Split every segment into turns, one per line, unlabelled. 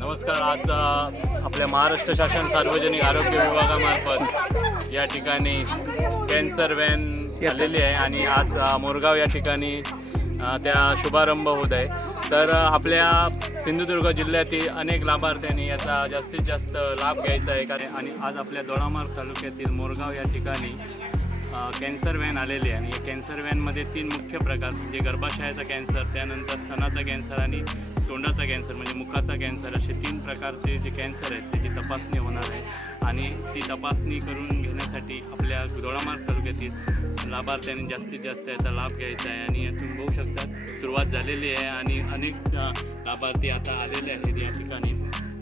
नमस्कार आज आपल्या महाराष्ट्र शासन सार्वजनिक आरोग्य विभागामार्फत या ठिकाणी कॅन्सर व्हॅन आलेली आहे आणि आज मोरगाव या ठिकाणी त्या शुभारंभ होत आहे. तर आपल्या सिंधुदुर्ग जिल्ह्यातील अनेक लाभार्थ्यांनी याचा जास्तीत जास्त लाभ घ्यायचा आहे. कारण आणि आज आपल्या दोडामार्ग तालुक्यातील मोरगाव या ठिकाणी कॅन्सर व्हॅन आलेली आहे. आणि कॅन्सर व्हॅनमध्ये तीन मुख्य प्रकार म्हणजे गर्भाशयाचा कॅन्सर त्यानंतर स्तनाचा कॅन्सर आणि तोंडाचा कॅन्सर म्हणजे मुखाचा कॅन्सर असे तीन प्रकारचे जे कॅन्सर आहेत त्याची तपासणी होणार आहे. आणि ती तपासणी करून घेण्यासाठी आपल्या दोडामार्ग तालुक्यातील लाभार्थ्यांनी जास्तीत जास्त याचा लाभ घ्यायचा आहे. आणि तुम्ही बघू शकता सुरुवात झालेली आहे आणि अनेक लाभार्थी आता आलेले आहेत या ठिकाणी.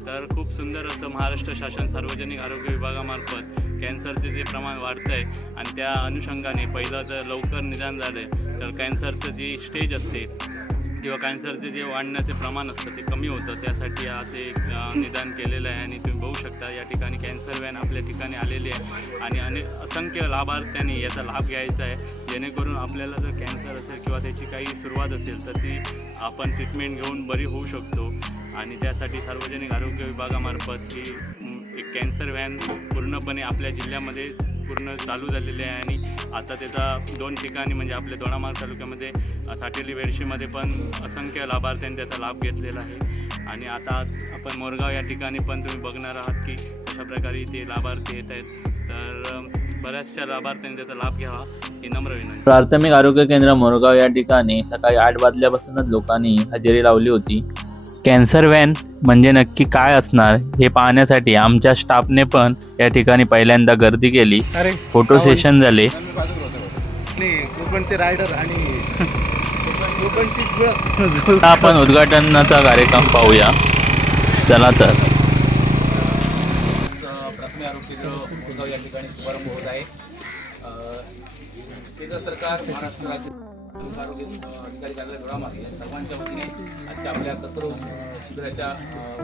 तर खूप सुंदर असं महाराष्ट्र शासन सार्वजनिक आरोग्य विभागामार्फत कॅन्सरचे जे प्रमाण वाढतं आहे आणि त्या अनुषंगाने पहिलं जर लवकर निदान झालं तर कॅन्सरचं जी स्टेज असते किंवा कॅन्सरचे जे वाढण्याचे प्रमाण असतं ते कमी होतं त्यासाठी आज एक निदान केलेलं आहे आणि तुम्ही बघू शकता या ठिकाणी कॅन्सर व्हॅन आपल्या ठिकाणी आलेली आहे आणि अनेक असंख्य लाभार्थ्यांनी याचा लाभ घ्यायचा आहे. जेणेकरून आपल्याला जर कॅन्सर असेल किंवा त्याची काही सुरुवात असेल तर ती आपण ट्रीटमेंट घेऊन बरी होऊ शकतो. आणि त्यासाठी सार्वजनिक आरोग्य विभागामार्फत ही एक कॅन्सर व्हॅन पूर्णपणे आपल्या जिल्ह्यामध्ये पूर्ण चालू झालेली आहे आणि आता त्याचा दोन ठिकाणी म्हणजे आपल्या दोडामार्ग तालुक्यामध्ये साठेली साटेली वेडशीमध्ये पण असंख्य लाभार्थ्यांनी त्याचा लाभ घेतलेला आहे. आणि आता आपण मोरगाव या ठिकाणी पण तुम्ही बघणार आहात की कशा प्रकारे ते लाभार्थी येत आहेत. तर बऱ्याचशा लाभार्थ्यांनी त्याचा लाभ घ्यावा ही नम्र विनंती.
प्राथमिक आरोग्य केंद्र मोरगाव या ठिकाणी सकाळी आठ वाजल्यापासूनच लोकांनी हजेरी लावली होती. कॅन्सर व्हॅन म्हणजे नक्की काय असणार हे पाहण्यासाठी आमच्या स्टाफने पण या ठिकाणी पहिल्यांदा गर्दी केली. फोटो सेशन झाले. आपण उद्घाटनाचा कार्यक्रम पाहूया. चला तर.
प्राथमिक आरोग्य केंद्र मोरगाव या ठिकाणी शुभारंभ होत आहे. अ, केंद्र सरकार महाराष्ट्र राज्य आरोग्य अधिकारी कार्यालय दोडामार्ग या सर्वांच्या वतीने आजच्या आपल्या कत्र शिबिराच्या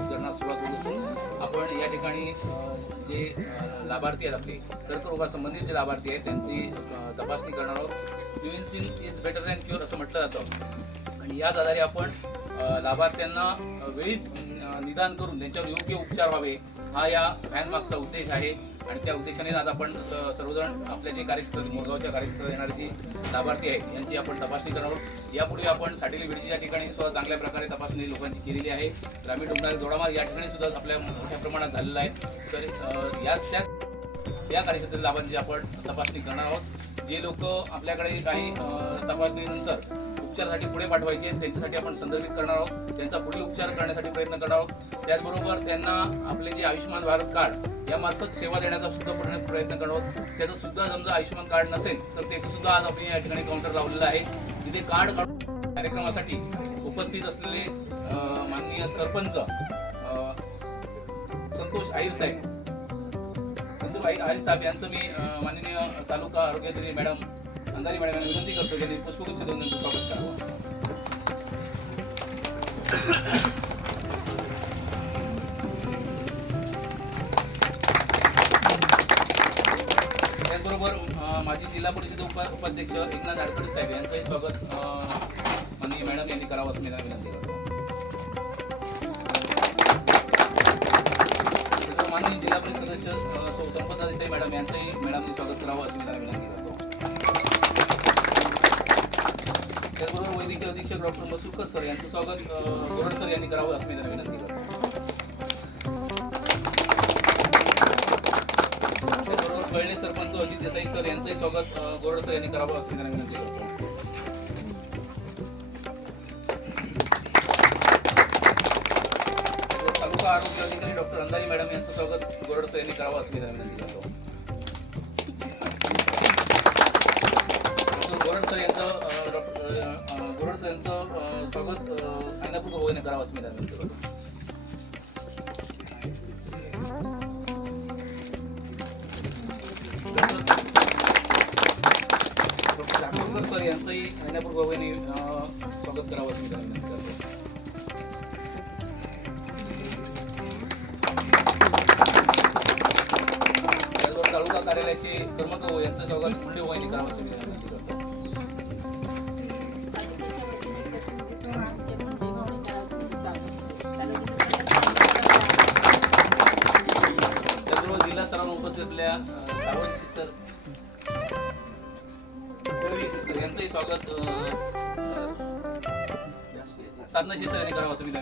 उद्घाटनास सुरुवात होत असून आपण या ठिकाणी जे लाभार्थी आहेत आपले कर्करोगासंबंधित जे लाभार्थी आहेत त्यांची तपासणी करणार आहोत. Prevention is better than cure असं म्हटलं जातं. आणि याच आधारे आपण लाभार्थ्यांना वेळीच निदान करून त्यांच्यावर योग्य उपचार व्हावे हा या व्हॅनमागचा उद्देश आहे. आणि त्या उद्देशाने आज आपण सर्वजण आपल्या जे कार्यक्षेत्र मुरगावच्या कार्यस्थळ येणारे जी लाभार्थी आहेत यांची आपण तपासणी करणार आहोत. यापूर्वी आपण साठेली विडीच्या या ठिकाणी सुद्धा चांगल्या प्रकारे तपासणी लोकांची केलेली आहे. ग्रामीण रुग्णालय जोडामार या ठिकाणी सुद्धा आपल्या मोठ्या प्रमाणात झालेला आहे. तर या त्याच या कार्यक्षेत्रातील लाभांची आपण तपासणी करणार आहोत. जे लोक आपल्याकडे काही तपासणीनंतर उपचारासाठी पुढे पाठवायचे आहेत, त्यांच्यासाठी आपण संदर्भित करणार आहोत त्यांचा पुढील उपचार करण्यासाठी प्रयत्न करणार आहोत. त्याचबरोबर त्यांना आपले जे आयुष्यमान भारत कार्ड यामार्फत सेवा देण्याचा सुद्धा पूर्ण प्रयत्न करणार आहोत. त्याचं सुद्धा समजा आयुष्यमान कार्ड नसेल तर त्याचं सुद्धा आज आपण या ठिकाणी काउंटर लावलेलं आहे. तिथे कार्ड काढून कार्यक्रमासाठी उपस्थित असलेले माननीय सरपंच संतोष आईर साहेब. संतोष आईर साहेब यांचं मी माननीय तालुका आरोग्याधिकारी मॅडम अंधारी मॅडम विनंती करतो की त्यांनी पुष्पगुच्छ देऊन त्यांचं स्वागत करावं त्याचबरोबर माजी जिल्हा परिषद उप उपाध्यक्ष एकनाथ आडकडे साहेब यांचंही स्वागत माननीय मॅडम यांनी करावं असं मी विनंती करतो. माननीय जिल्हा परिषद सदस्य सौ मॅडम यांचंही मॅडमने स्वागत करावं असं मी विनंती करतो. त्याचबरोबर वैद्यकीय अधीक्षक डॉक्टर मसूरकर सर यांचं स्वागत गोरड सर यांनी करावं असं मी त्यांना विनंती करतो. त्याचबरोबर कळणे सरपंच अजित देसाई सर यांचंही स्वागत गोरड सर यांनी करावं असं मी त्यांना विनंती करतो. तालुका आरोग्य अधिकारी डॉक्टर अंदारी मॅडम यांचं स्वागत गोरड सर यांनी करावं असं मी त्यांना विनंती करतो. गोरड सर यांचं अ, डॉक्टर सर यांचं स्वागत ऐनापूर भवन करावं असं मी त्यांना सर यांचंही ऐनापूर भवानी स्वागत करावं असं मी त्यांना विनंती करतो तालुका कार्यालयाचे यांचं स्वागत मुंडे वहिनी करावं असं मी यांचंही स्वागत साधना शिस्त्राने करावं असं मी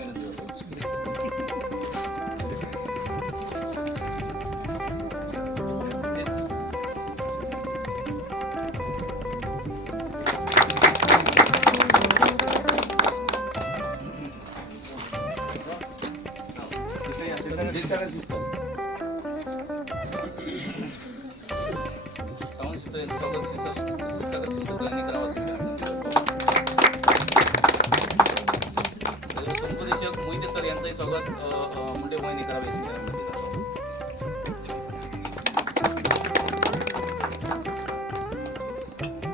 स्वागत मुंडे मोहिनी करावे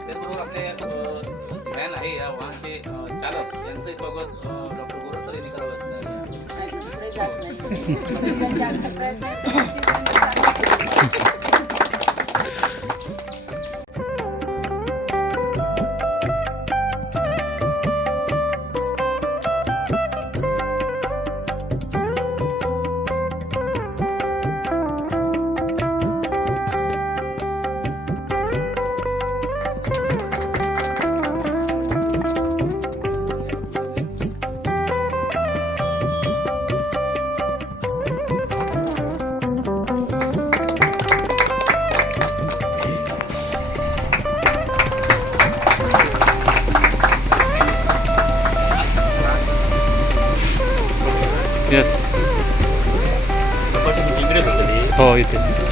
त्याचबरोबर आपले आहे या वाहनचे चालक. यांचंही स्वागत डॉक्टर गोरसर यांनी करावं.
हो इथे
हो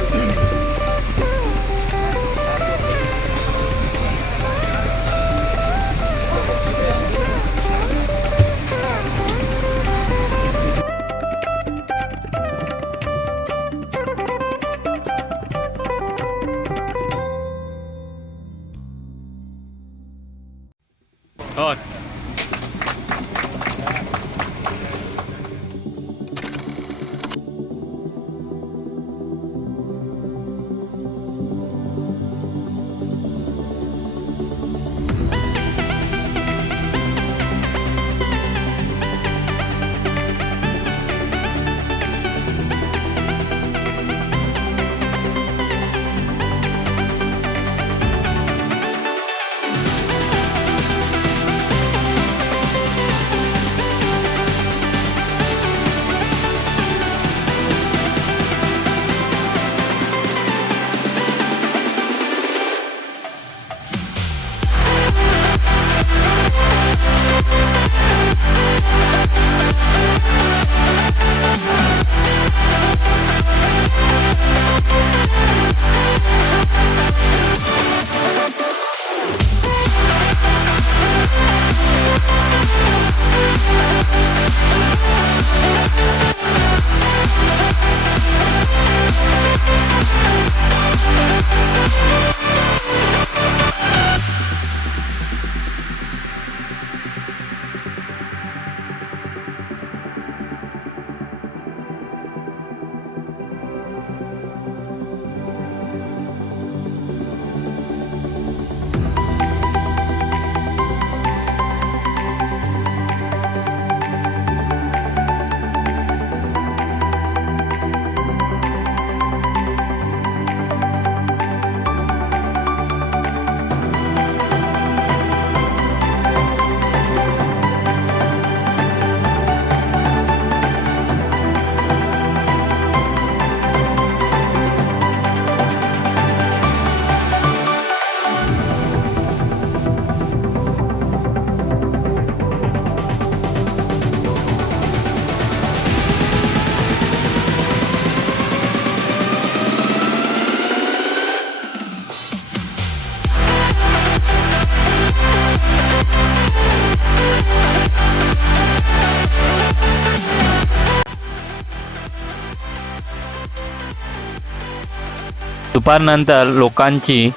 दुपारनंतर लोकांची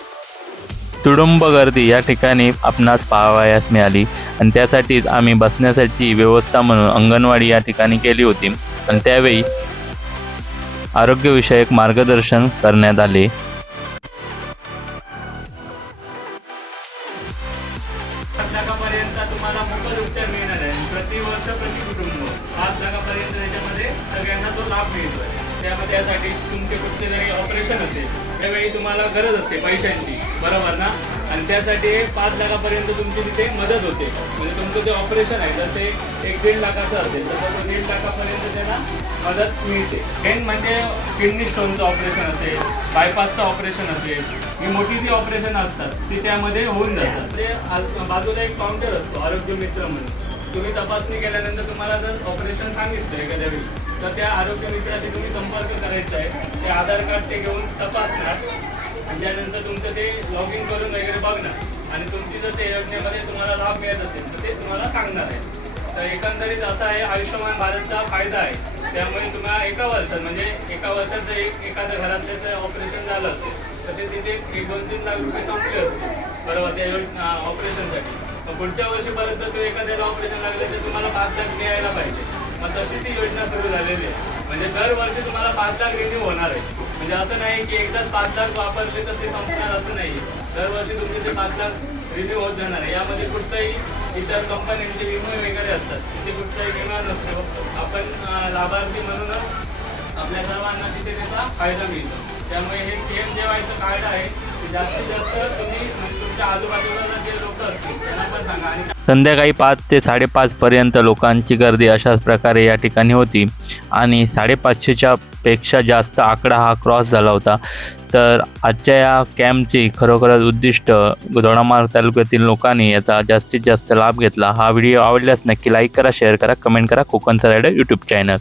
तुडुंब गर्दी या ठिकाणी आपणास पाहावयास मिळाली. आणि त्यासाठीच आम्ही बसण्यासाठी व्यवस्था म्हणून अंगणवाडी या ठिकाणी केली होती. आणि त्यावेळी आरोग्यविषयक मार्गदर्शन करण्यात आले.
तुम्हाला मिळणार आहे. प्रति वर्ष प्रति कुटुंब. पाच लाखापर्यंत त्याच्यामध्ये सगळ्यांना तो लाभ मिळतोय. त्यामध्ये त्यासाठी तुमचे कुठचे जरी ऑपरेशन असेल त्यावेळी तुम्हाला गरज असते पैशांची. बरोबर ना? आणि त्यासाठी पाच लाखापर्यंत तुमची तिथे मदत होते. म्हणजे तुमचं जे ऑपरेशन आहे तर ते एक दीड लाखाचं असेल तर दीड लाखापर्यंत त्यांना मदत मिळते. मेन म्हणजे किडनी स्टोनचं ऑपरेशन असेल बायपासचं ऑपरेशन असेल ही मोठी जी ऑपरेशन असतात ती त्यामध्ये होऊन जातात. ते आज- बाजूला एक काउंटर असतो आरोग्य मित्र म्हणून. तुम्ही तपासणी केल्यानंतर तुम्हाला जर ऑपरेशन सांगितलं एखाद्या वेळी तर त्या आरोग्य मित्राशी तुम्ही संपर्क करायचा आहे. ते आधार कार्ड ते घेऊन तपासणार. त्यानंतर तुमचं ते लॉग इन करून वगैरे बघणार. आणि तुमची जर ते योजनेमध्ये तुम्हाला लाभ मिळत असेल तर ते तुम्हाला सांगणार आहे. तर एकंदरीत असा आहे आयुष्यमान भारतचा फायदा आहे. त्यामुळे तुम्हाला एका वर्षात म्हणजे एका वर्षात जर एक एखाद्या घरातलं जर ऑपरेशन झालं असेल तर ते तिथे एक दोन तीन लाख रुपये संपले असते बरोबर त्या ऑपरेशनसाठी मग पुढच्या वर्षीपर्यंत तो एखाद्याला ऑपरेशन लागलं तर तुम्हाला पाच लाख मिळायला पाहिजे. मग तशी ती योजना सुरू झालेली आहे. म्हणजे दरवर्षी तुम्हाला पाच लाख रिन्यू होणार आहे. म्हणजे असं नाही की एकदाच पाच लाख वापरले तर ते संपणार असं नाही. दरवर्षी तुमचे ते पाच लाख रिन्यू होत जाणार आहे. यामध्ये कुठचाही इतर कंपन्यांचे विमे वगैरे असतात. तिथे कुठचाही विमा नसतो. आपण लाभार्थी म्हणूनच आपल्या सर्वांना तिथे त्याचा फायदा मिळतो. त्यामुळे हे पी एम जे वायचं कार्ड आहे. ते जास्तीत जास्त तुम्ही म्हणजे तुमच्या आजूबाजूला जे लोक असतील
संध्याकाळी पाच ते साडेपाच पर्यंत लोकांची गर्दी अशाच प्रकारे या ठिकाणी होती. आणि साडेपाचशेच्या पेक्षा जास्त आकडा हा क्रॉस झाला होता. तर आजच्या या कॅम्पचे खरोखरच उद्दिष्ट दोडामार्ग तालुक्यातील लोकांनी याचा जास्तीत जास्त लाभ घेतला. हा व्हिडिओ आवडल्यास नक्की लाईक करा शेअर करा कमेंट करा कोकणचा रायडर यूट्यूब चॅनल